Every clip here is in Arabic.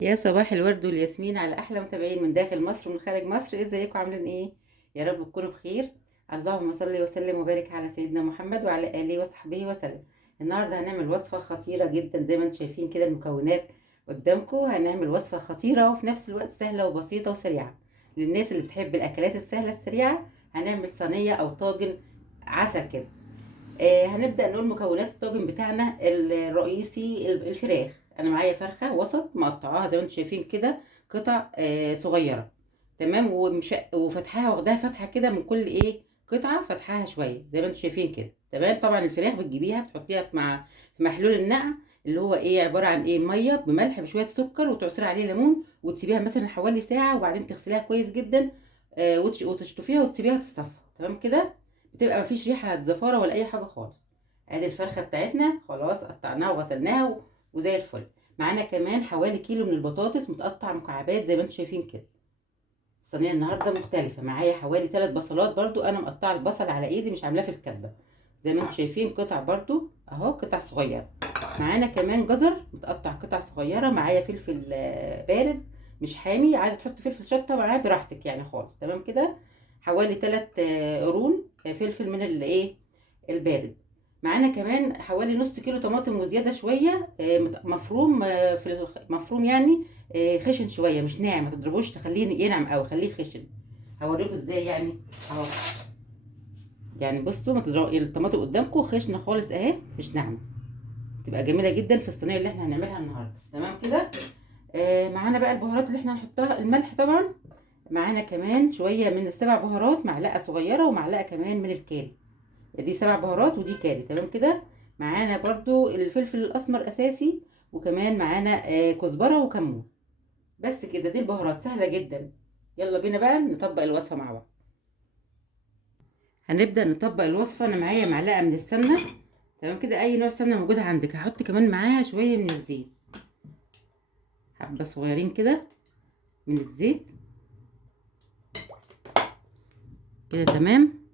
يا صباح الورد والياسمين على احلى متابعين من داخل مصر ومن خارج مصر. ازيكم عاملين ايه؟ يا رب تكونوا بخير. اللهم صل وسلم وبارك على سيدنا محمد وعلى اله وصحبه وسلم. النهارده هنعمل وصفه خطيره جدا زي ما انتم شايفين كده المكونات قدامكم. هنعمل وصفه خطيره وفي نفس الوقت سهله وبسيطه وسريعه للناس اللي بتحب الاكلات السهله السريعه. هنعمل صينيه او طاجن عسل كده. هنبدأ نقول مكونات الطاجن بتاعنا الرئيسي. الفراخ، انا معايا فرخة وسط مقطعاها زي ما انتم شايفين كده قطع صغيرة. تمام، وفتحها واخداها فتحة كده من كل قطعة فتحها شوية زي ما انتم شايفين كده. تمام، طبعا الفراخ بتجيبيها بتحطيها في محلول النقع اللي هو عبارة عن مية بملح بشوية سكر وتعصري عليه ليمون وتسيبيها مثلا حوالي ساعة وبعدين تغسليها كويس جدا. وتشطفيها وتسيبيها تتصفى. تمام كده، بتبقى مفيش ريحه زفاره ولا اي حاجه خالص. ادي الفرخه بتاعتنا خلاص قطعناها وغسلناها وزي الفل. معانا كمان حوالي كيلو من البطاطس متقطع مكعبات زي ما انتم شايفين كده. الصينيه النهارده مختلفه، معايا حوالي 3 بصلات برضو انا مقطعه البصل على ايدي مش عاملاه في الكبه. زي ما انتم شايفين قطع برضو اهو قطع صغيره. معانا كمان جزر متقطع قطع صغيره. معايا فلفل بارد مش حامي، عايزه تحط فلفل شطه معاه براحتك يعني خالص. تمام كده، حوالي 3 قرون فلفل من البارد. معانا كمان حوالي نص كيلو طماطم وزياده شويه مفروم مفروم يعني خشن شويه مش ناعم، ما تضربوش تخليه ينعم قوي، خليه خشن. هوريكم ازاي يعني اهو. يعني بصوا ما تضربوا الطماطم قدامكم خشنه خالص اهي مش ناعمه، تبقى جميله جدا في الصينيه اللي احنا هنعملها النهارده. تمام كده. معانا بقى البهارات اللي احنا هنحطها، الملح طبعا. معانا كمان شويه من السبع بهارات، معلقه صغيره ومعلقه كمان من الكاري. دي 7 بهارات ودي كاري. تمام كده. معانا برضو الفلفل الاسمر اساسي، وكمان معانا كزبره وكمون. بس كده، دي البهارات سهله جدا. يلا بينا بقى نطبق الوصفه مع بعض. هنبدا نطبق الوصفه. انا معايا معلقه من السمنه. تمام كده، اي نوع سمنه موجوده عندك. هحط كمان معاها شويه من الزيت، حبه صغيرين كده من الزيت كده. تمام.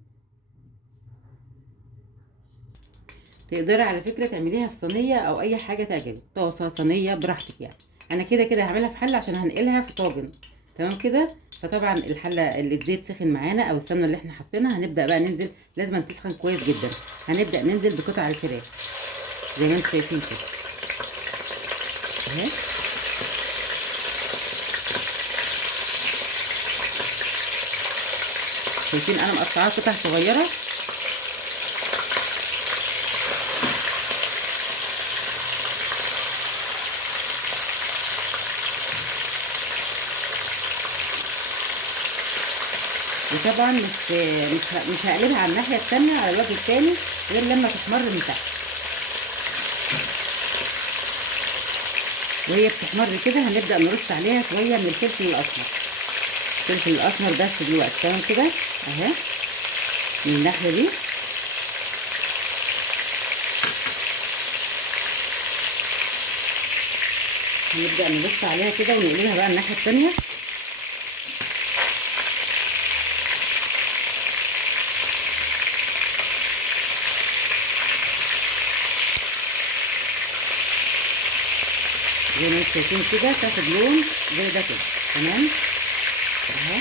تقدري على فكره تعمليها في صينيه او اي حاجه تعجبك، طاسه صينيه براحتك يعني. انا كده كده هعملها في حله عشان هنقلها في طاجن. تمام كده. فطبعا الحله اللي الزيت سخن معانا او السمنه اللي احنا حاطينها هنبدا بقى ننزل. لازم تسخن كويس جدا. هنبدا ننزل بقطع الفراخ زي ما انتم شايفين كده اهي. شايفين انا مقطعاها قطع صغيره. وطبعا مش هقلبها على الناحيه التانيه على الوجه التاني غير لما تحمر من تحت. وهي بتحمر كده هنبدا نرش عليها شويه من الفلفل الاسمر. الفلفل الاسمر بس دلوقتي. تمام كده اهي من الناحيه دي. هنبدا نبص عليها كده ونقلبها بقى الناحيه التانيه. زي ما انتم شايفين كده تاخد لون زي ده كده. تمام اهو.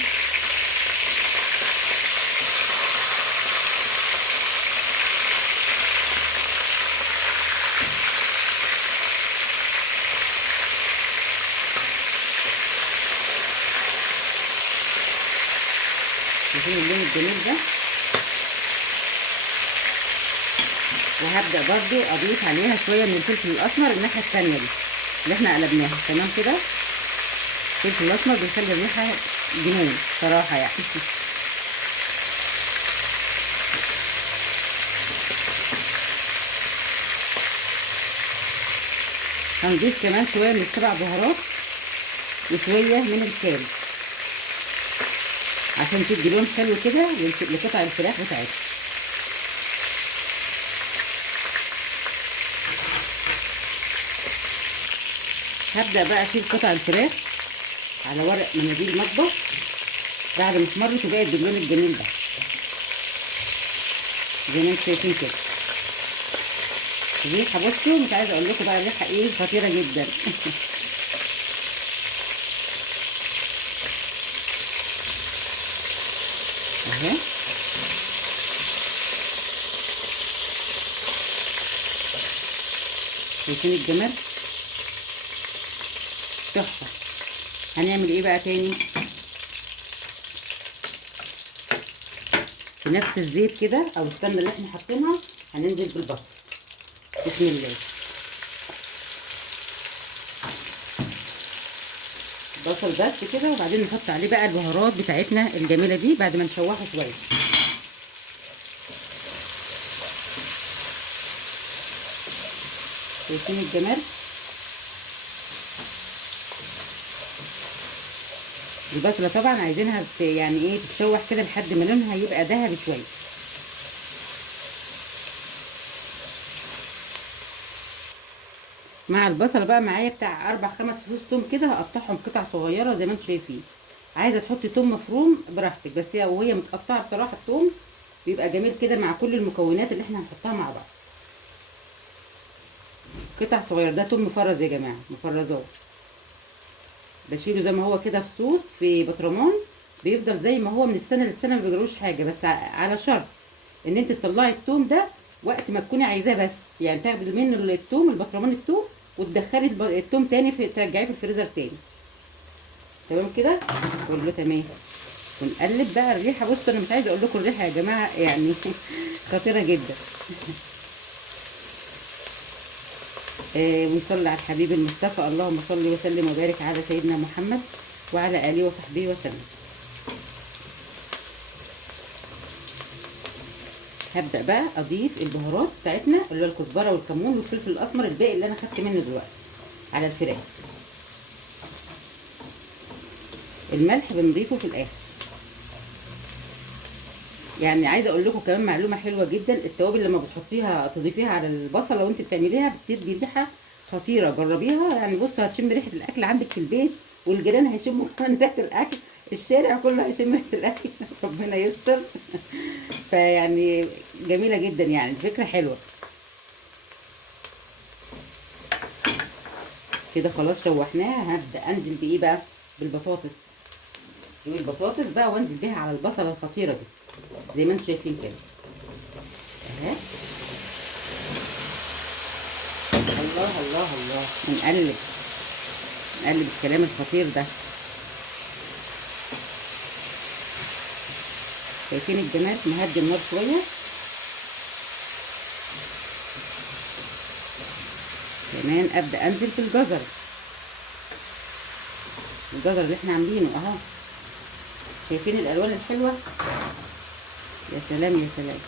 شايفين اللون الجميل ده. وهبدا برضو اضيف عليها شويه من الفلفل الاسمر الناحيه التانيه دي اللي احنا قلبناها. تمام كده. الفلفل الاسمر بيخلي الريحه جنون صراحه يعني. هنضيف كمان شويه من ال7 بهارات وشويه من الكاري عشان تدي لون حلو كده لقطع الفراخ بتاعتنا. هبدا بقى اشيل قطع الفراخ على ورق مناديل مطبخ بعد ما اتمرت وبقت باللون الجميل ده زي ما انتم شايفين كده. الريحه بصوا مش عايزه اقول لكم بقى الريحه خطيره جدا. اهي. شايفين الجمال؟ تحفه. هنعمل ايه بقى تاني؟ في نفس الزيت كده او السمنه اللي احنا حاطينها هننزل بالبصل. بسم الله. بصل بس كده، وبعدين نحط عليه بقى البهارات بتاعتنا الجميله دي بعد ما نشوحه شويه. شايفين الجمال؟ البصله طبعا عايزينها يعني ايه تتشوح كده لحد ما لونها يبقى ذهبي شويه. مع البصل بقى معايا بتاع 4 5 فصوص توم كده، هقطعهم قطع صغيره زي ما انتم شايفين. عايزه تحطي توم مفروم براحتك، بس هي وهي متقطعه بصراحه التوم بيبقى جميل كده مع كل المكونات اللي احنا هنحطها مع بعض. قطع صغيره، ده توم مفرز يا جماعه، مفرزات. بشيله زي ما هو كده فصوص في بطرمان، بيفضل زي ما هو من السنه للسنه ما بيجروش حاجه، بس على شرط ان انت تطلعي التوم ده وقت ما تكوني عايزاه، بس يعني تاخدي منه التوم البطرمان التوم وتدخلي التوم تاني ترجعيه في الفريزر تاني. تمام كده كله تمام. ونقلب بقى الريحه. بصوا انا مش عايزه اقول لكم الريحه يا جماعه يعني خطيره جدا. ونصلي على الحبيب المصطفى، اللهم صل وسلم وبارك على سيدنا محمد وعلى اله وصحبه وسلم. هبدأ بقى اضيف البهارات بتاعتنا اللي هو الكزبره والكمون والفلفل الاسمر الباقي اللي انا خدت منه دلوقتي على الفراخ. الملح بنضيفه في الاخر. يعني عايزه اقول لكم كمان معلومه حلوه جدا، التوابل لما بتحطيها تضيفيها على البصله لو انت بتعمليها بتدي ريحه خطيره. جربيها يعني. بصوا هتشم ريحه الاكل عندك في البيت، والجيران هيشموا كمان ريحه الاكل، الشارع كله هيشم ريحه الاكل ربنا يستر. فيعني جميله جدا، يعني فكره حلوه. كده خلاص شوحناها. هبدا انزل بايه بقى؟ بالبطاطس. جيب البطاطس بقى وانزل بيها على البصله الخطيره دي زي ما انتم شايفين كده اهي. الله الله الله. ونقلب الكلام الخطير ده. شايفين الجمال؟ نهدي النار شويه. كمان ابدا انزل في الجزر اللي احنا عاملينه اهو. شايفين الالوان الحلوه؟ يا سلام يا سلام.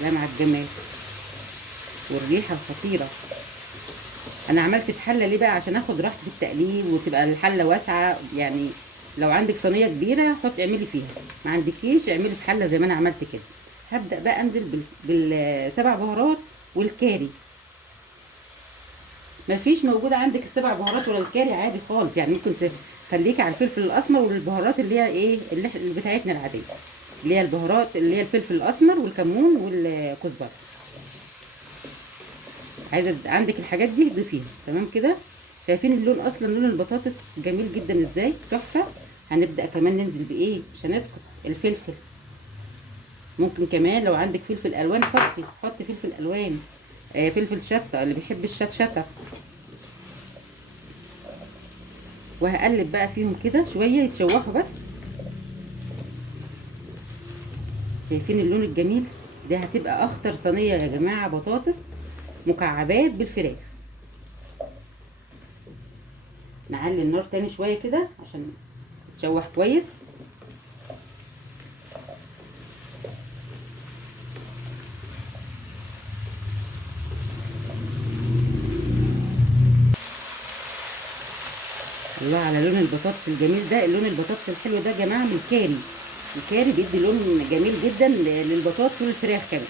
سلام على الجمال والريحه الخطيره. انا عملت في حله ليه بقى؟ عشان اخد راحتي في التقليب وتبقى الحله واسعه. يعني لو عندك صينيه كبيره اعملي فيها، ما عندكيش اعملي في حله زي ما انا عملت كده. هبدا بقى انزل بالسبع بهارات والكاري. مفيش موجود عندك السبع بهارات ولا الكاري عادي خالص، يعني ممكن تخليكي على الفلفل الاسمر والبهارات اللي هي ايه اللي بتاعتنا العاديه، اللي هي البهارات اللي هي الفلفل الاسمر والكمون والكزبره. عايزه عندك الحاجات دي ضيفيها. تمام كده. شايفين اللون؟ اصلا لون البطاطس جميل جدا ازاي، تحفه. هنبدا كمان ننزل بايه مش هنسكت؟ الفلفل. ممكن كمان لو عندك فلفل الوان حطي فلفل الوان. فلفل شطه اللي بيحب الشطه. وهقلب بقى فيهم كده شويه يتشوحوا بس. شايفين اللون الجميل ده؟ هتبقى اخطر صينيه يا جماعه بطاطس مكعبات بالفراخ. نعلي النار تاني شويه كده عشان تشوح كويس. الله على لون البطاطس الجميل ده. اللون البطاطس الحلو ده يا جماعه من الكاري. الكاري بيدي لون جميل جدا للبطاطس والفراخ كمان.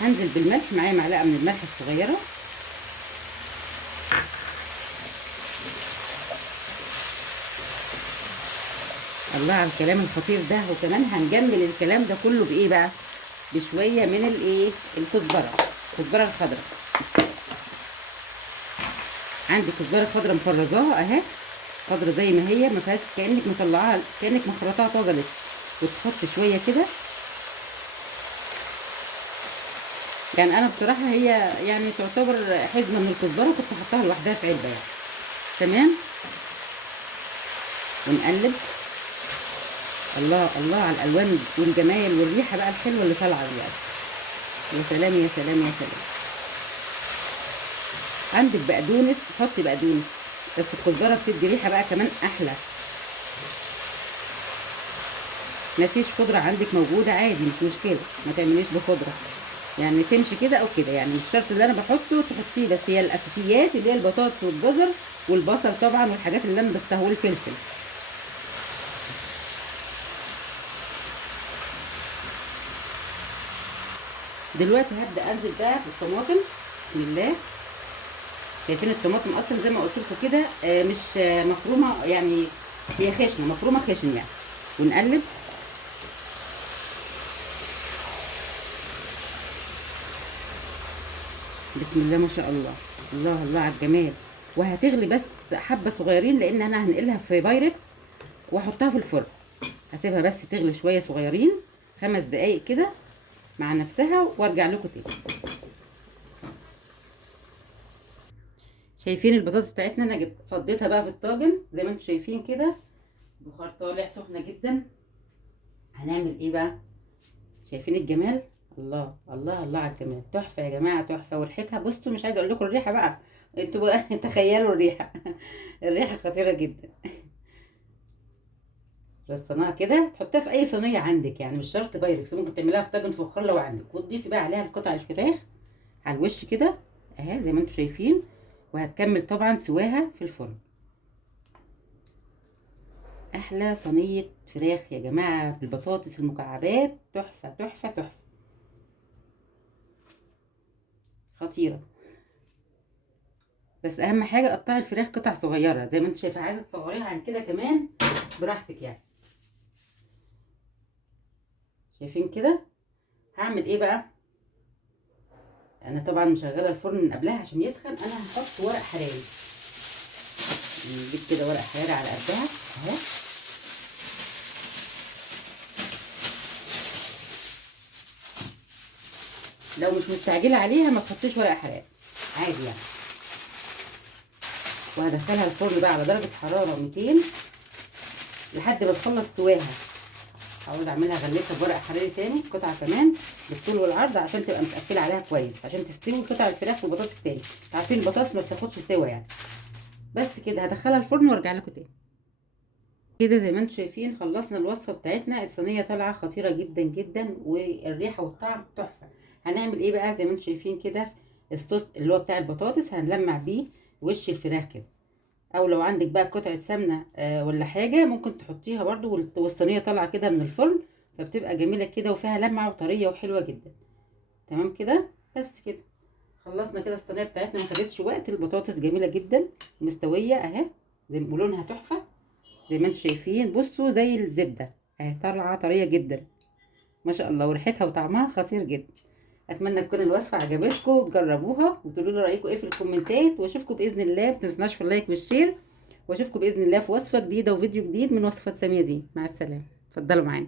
هنزل بالملح، معايا معلقه من الملح الصغيره. الله على الكلام الخطير ده. وكمان هنجمل الكلام ده كله بايه بقى؟ بشويه من الايه الكزبره الخضراء. عندي كزبره خضراء مفرزاها اهي. خضرة زي ما هي، ما فيهاش كانك مطلعاها، كانك مخرطاها طازه لسه. وتحط شويه كده. يعني انا بصراحه هي يعني تعتبر حزمه من الكزبره، كنت حطها لوحدها في علبه يعني. تمام. ونقلب. الله الله على الالوان والجمال والريحه بقى الحلوه اللي طالعه دي يعني. يا سلام يا سلام يا سلام. عندك بقدونس حطي بقدونس، بس الكزبره بتدي ريحه بقى كمان احلى. ما فيش خضره عندك موجوده عادي مش مشكله، ما تعمليش بخضره، يعني تمشي كده او كده، يعني مش شرط اللي انا بحطه تحطيه، بس هي الاساسيات اللي هي البطاطس والجزر والبصل طبعا والحاجات اللي انا ضفتها والفلفل. دلوقتي هبدا انزل بقى بالطماطم. بسم الله. شايفين الطماطم اصلا زي ما قلت لكم كده مش مفرومه يعني، هي خشنه، مفرومه خشن يعني. ونقلب. بسم الله ما شاء الله. الله الله على الجمال. وهتغلي بس حبه صغيرين، لان انا هنقلها في بايركس واحطها في الفرن. هسيبها بس تغلي شويه صغيرين، 5 دقايق كده مع نفسها، وارجع لكم تاني. شايفين البطاطس بتاعتنا، انا جبت فضيتها بقى في الطاجن زي ما انتم شايفين كده، بخار طالع سخنه جدا. هنعمل ايه بقى؟ شايفين الجمال؟ الله الله الله على الجمال، تحفه يا جماعه تحفه. وريحتها بصوا، مش عايزه اقول لكم الريحه بقى، انتوا بقى تخيلوا الريحه. الريحه خطيره جدا. رصيناها كده، تحطها في اي صينيه عندك، يعني مش شرط بايركس، ممكن تعمليها في طاجن فخار لو عندك، وتضيفي بقى عليها القطع الفراخ على الوش كده اهي زي ما انتم شايفين. وهتكمل طبعا سواها في الفرن. احلى صينيه فراخ يا جماعه بالبطاطس المكعبات، تحفه تحفه تحفه. خطيره. بس اهم حاجه قطعي الفراخ قطع صغيره زي ما انت شايفه، عايزه تصغريها عن كده كمان براحتك يعني. شايفين كده؟ هعمل ايه بقى؟ انا طبعا مشغله الفرن من قبلها عشان يسخن. انا هحط ورق حراري، نجيب كده ورق حراري على قدها اهو. لو مش مستعجله عليها ما تحطيش ورق حراري عادي يعني. وهدخلها الفرن بقى على درجه حراره 200 لحد ما تخلص سواها. هقعد اعملها اغلفها بورق حراري تاني قطعه كمان بالطول والعرض، عشان تبقى متقفله عليها كويس، عشان تستوي قطع الفراخ والبطاطس تاني. عارفين البطاطس ما بتاخدش سوا يعني. بس كده هدخلها الفرن وارجع لكم تاني. كده زي ما انتم شايفين خلصنا الوصفه بتاعتنا. الصينيه طالعه خطيره جدا جدا، والريحه والطعم تحفه. هنعمل ايه بقى؟ زي ما انتم شايفين كده، الصوص اللي هو بتاع البطاطس هنلمع بيه وش الفراخ كده، او لو عندك بقى قطعه سمنه ولا حاجه ممكن تحطيها برده، والصينيه طالعه كده من الفرن، فبتبقى جميله كده وفيها لمعه وطريه وحلوه جدا. تمام كده. بس كده خلصنا كده الصينيه بتاعتنا، ما خدتش وقت. البطاطس جميله جدا مستويه اهي، زي ما لونها تحفه زي ما انتم شايفين. بصوا زي الزبده اهي، طالعه طريه جدا ما شاء الله، وريحتها وطعمها خطير جدا. اتمنى تكون الوصفه عجبتكم وتجربوها وتقولوا لي رايكم ايه في الكومنتات، واشوفكم باذن الله. ما تنسوناش في اللايك والشير، واشوفكم باذن الله في وصفه جديده وفيديو جديد من وصفات ساميه زين. مع السلامه. اتفضلوا معانا.